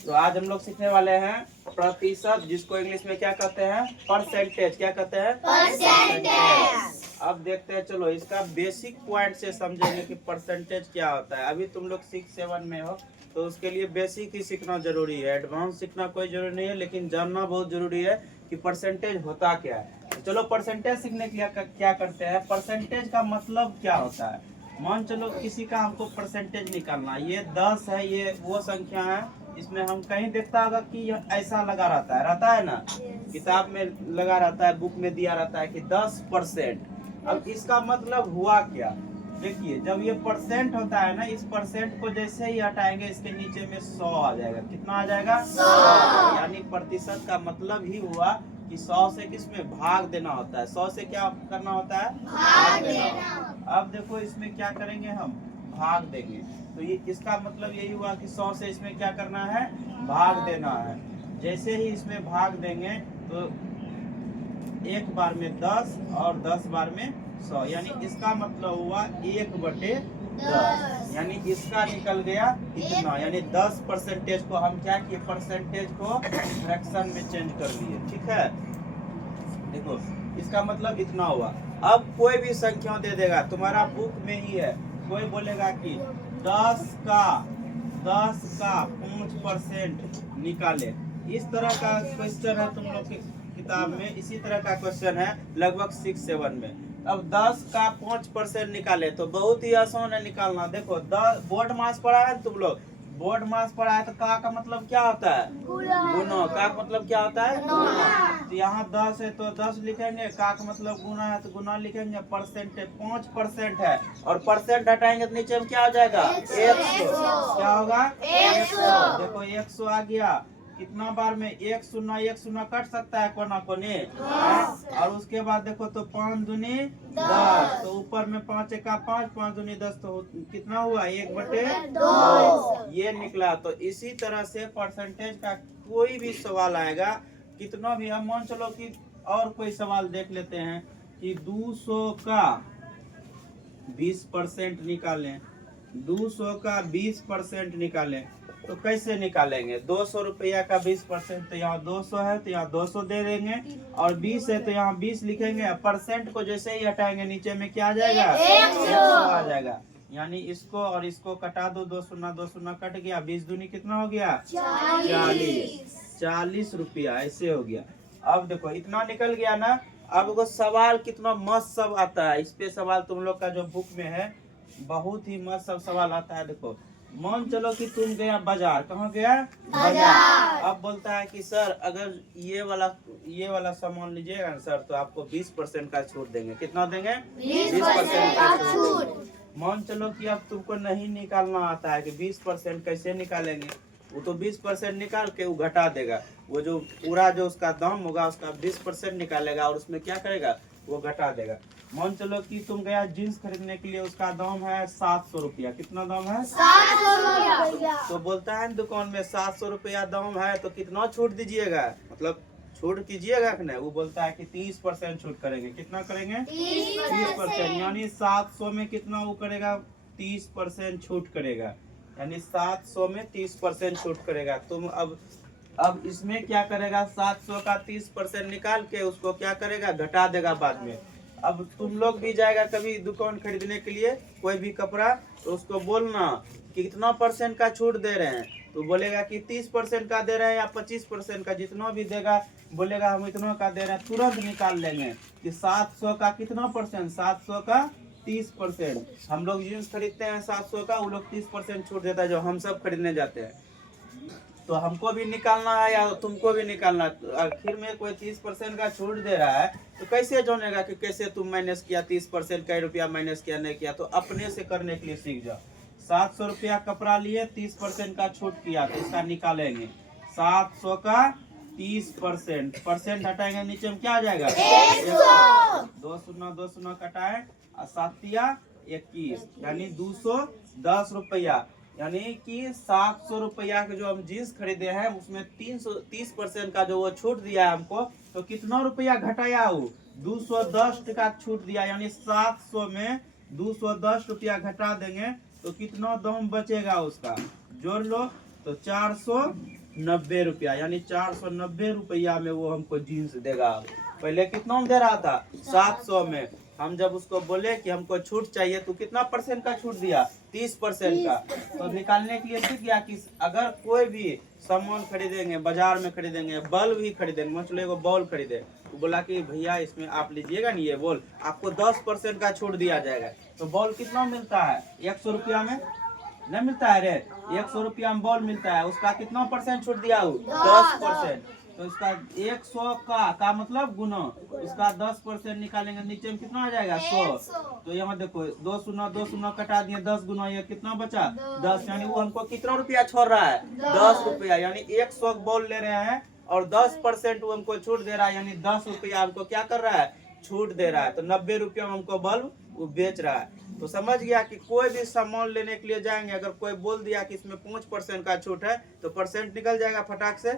तो आज हम लोग सीखने वाले हैं प्रतिशत, जिसको इंग्लिश में क्या कहते हैं, परसेंटेज। क्या कहते हैं, परसेंटेज। अब देखते हैं, चलो इसका बेसिक पॉइंट से समझेंगे कि परसेंटेज क्या होता है। अभी तुम लोग 6-7 में हो तो उसके लिए बेसिक ही सीखना जरूरी है, एडवांस सीखना कोई जरूरी नहीं है, लेकिन जानना बहुत जरूरी है कि परसेंटेज होता क्या है। तो चलो परसेंटेज सीखने के लिए क्या करते हैं, परसेंटेज का मतलब क्या होता है। मान चलो किसी का हमको परसेंटेज निकालना, ये 10 है, ये वो संख्या है, इसमें हम कहीं देखता होगा कि ये ऐसा लगा रहता है ना, किताब में लगा रहता है, बुक में दिया रहता है कि 10%। अब इसका मतलब हुआ क्या, देखिए जब ये परसेंट होता है ना, इस परसेंट को जैसे ही हटाएंगे इसके नीचे में 100 आ जाएगा। कितना आ जाएगा, 100। यानी प्रतिशत का मतलब ही हुआ कि 100 से किसमें भाग देना होता है, 100 से क्या करना होता है, भाग देना। अब देखो इसमें क्या करेंगे, हम भाग देंगे, तो ये इसका मतलब यही हुआ कि 100 से इसमें क्या करना है, भाग देना है। जैसे ही इसमें भाग देंगे तो एक बार में 10 और 10 बार में 100, यानी इसका मतलब हुआ 1/10, यानी इसका निकल गया इतना, यानी 10% को हम क्या किए, परसेंटेज को फ्रैक्शन में चेंज कर लिए। ठीक है, देखो इसका मतलब इतना हुआ। अब कोई भी संख्या दे देगा, तुम्हारा बुक में ही है, कोई बोलेगा कि 10 का 5% निकाले, इस तरह का क्वेश्चन है तुम लोग की किताब में, इसी तरह का क्वेश्चन है लगभग 6-7 में। अब 10 का 5% निकाले तो बहुत ही आसान है निकालना। देखो 10 बोर्ड मास पढ़ा है तुम लोग, बोर्ड मास पढ़ा है, तो का मतलब क्या होता है, गुना। का मतलब क्या होता है, गुना। तो यहाँ 10 है तो 10 लिखेंगे, का मतलब गुना है तो गुना लिखेंगे। परसेंट 5% है, और परसेंट हटाएंगे तो नीचे में क्या हो जाएगा, 100। क्या होगा, 100। देखो 100 आ गया, कितना बार में, 1 0 कट सकता है कोना कोने, और उसके बाद देखो तो 5 दूनी 10, तो ऊपर में 5 1 5, 5 दूनी 10, तो कितना हुआ, 1/2 ये निकला। तो इसी तरह से परसेंटेज का कोई भी सवाल आएगा, कितना भी, हम मान चलो कि और कोई सवाल देख लेते हैं कि 200 का 20% निकालें, 200 का 20% निकालें, तो कैसे निकालेंगे, 200 रुपया का 20%, तो यहाँ 200 है तो यहाँ 200 दे देंगे, और 20 है तो यहाँ 20 लिखेंगे। परसेंट को जैसे ही हटाएंगे नीचे में क्या आ जाएगा, 100 आ जाएगा। यानी इसको और इसको कटा दो, 2 0 कट गया, 20 दूनी कितना हो गया, 40 रुपया, ऐसे हो गया। अब देखो इतना निकल गया ना। अब वो सवाल कितना मस्त सब आता है, इस पे सवाल तुम लोग का जो बुक में है बहुत ही मस्त सब सवाल आता है। देखो मान चलो कि तुम गया बाजार, कहाँ गया, बाजार। अब बोलता है कि सर अगर ये वाला सामान लीजिएगा ना सर, तो आपको 20% का छूट देंगे। कितना देंगे, 20% का छूट। मान चलो कि अब तुमको नहीं निकालना आता है कि 20% कैसे निकालेंगे, वो तो 20% निकाल के वो घटा देगा, वो जो पूरा जो उसका दाम होगा उसका 20% निकालेगा, और उसमें क्या करेगा, वो घटा देगा। मान चलो कि तुम गया जींस खरीदने के लिए, उसका दाम है 700 रुपया। कितना दाम है, 700 रुपया। तो बोलता है दुकान में 700 रुपया दाम है, तो कितना छूट दीजिएगा, मतलब छूट कीजिएगा कि नहीं। वो बोलता है कि 30% छूट करेंगे। कितना करेंगे, 30%, यानी 700 में कितना वो करेगा, 30% छूट करेगा, यानी 700 में 30% छूट करेगा। तुम अब इसमें क्या करेगा, 700 का 30% निकाल के उसको क्या करेगा, घटा देगा बाद में। अब तुम लोग भी जाएगा कभी दुकान खरीदने के लिए कोई भी कपड़ा, तो उसको बोलना कि कितना परसेंट का छूट दे रहे हैं, तो बोलेगा कि 30% का दे रहे हैं या 25% का, जितना भी देगा बोलेगा हम इतना का दे रहे हैं, तुरंत निकाल लेंगे कि 700 का कितना परसेंट, 700 का 30%। हम लोग जींस खरीदते हैं 700 का, वो लोग 30% छूट देता है जो हम सब खरीदने जाते हैं। तो हमको भी निकालना है या तुमको भी निकालना है, आखिर में कोई 30% का छूट दे रहा है, तो कैसे जानेगा कि कैसे तुम माइनस किया, 30% का रुपया माइनस किया नहीं किया। तो अपने से करने के लिए सीख जाओ। 700 रुपया कपड़ा लिए, 30% का छूट किया, तो इसका निकालेंगे 700 का 30%, परसेंट हटाएंगे नीचे में क्या आ जाएगा, 100। 2 0 कटाए और 7 21, यानी 210 रुपया। यानी कि 700 रुपया के जो हम जींस खरीदे हैं उसमें 30% का जो वो छूट दिया है हमको, तो कितना रुपया घटाया, वो 210 का छूट दिया, यानी 700 में 210 रुपया घटा देंगे तो कितना दाम बचेगा उसका, जोड़ लो तो 490 रुपया, यानी 490 रुपया में वो हमको जीन्स देगा। पहले कितना में दे रहा था? 700 में। हम जब उसको बोले कि हमको छूट चाहिए तो कितना परसेंट का छूट दिया? 30% का। तो निकालने के लिए सीख गया कि अगर कोई भी सामान खरीदेंगे, बाजार में खरीदेंगे, बल्ब ही खरीदेंगे, मान लो बॉल खरीदे, तो बोला कि भैया इसमें आप लीजिएगा नहीं ये बॉल, आपको 10% का छूट दिया जाएगा। तो बॉल कितना मिलता है? 100 रुपया में नहीं मिलता है रे। 100 रुपया में बॉल मिलता है, उसका कितना परसेंट छूट दिया? 10%। तो इसका 100 का मतलब गुना, उसका 10% निकालेंगे, नीचे में कितना आ जाएगा? 100। तो यहाँ देखो 2 शून्य कटा दिए, 10 गुना ये कितना बचा? 10। यानी वो हमको कितना रुपया छोड़ रहा है? 10 रुपया। यानी 100 बॉल ले रहे हैं और 10% वो हमको छूट दे रहा है, यानी 10 रुपया हमको क्या कर रहा है? छूट दे रहा है। तो 90 रुपया में हमको बल्ब वो बेच रहा है। तो समझ गया कि कोई भी सामान लेने के लिए जाएंगे, अगर कोई बोल दिया कि इसमें 5% का छूट है, तो परसेंट निकल जाएगा फटाक से।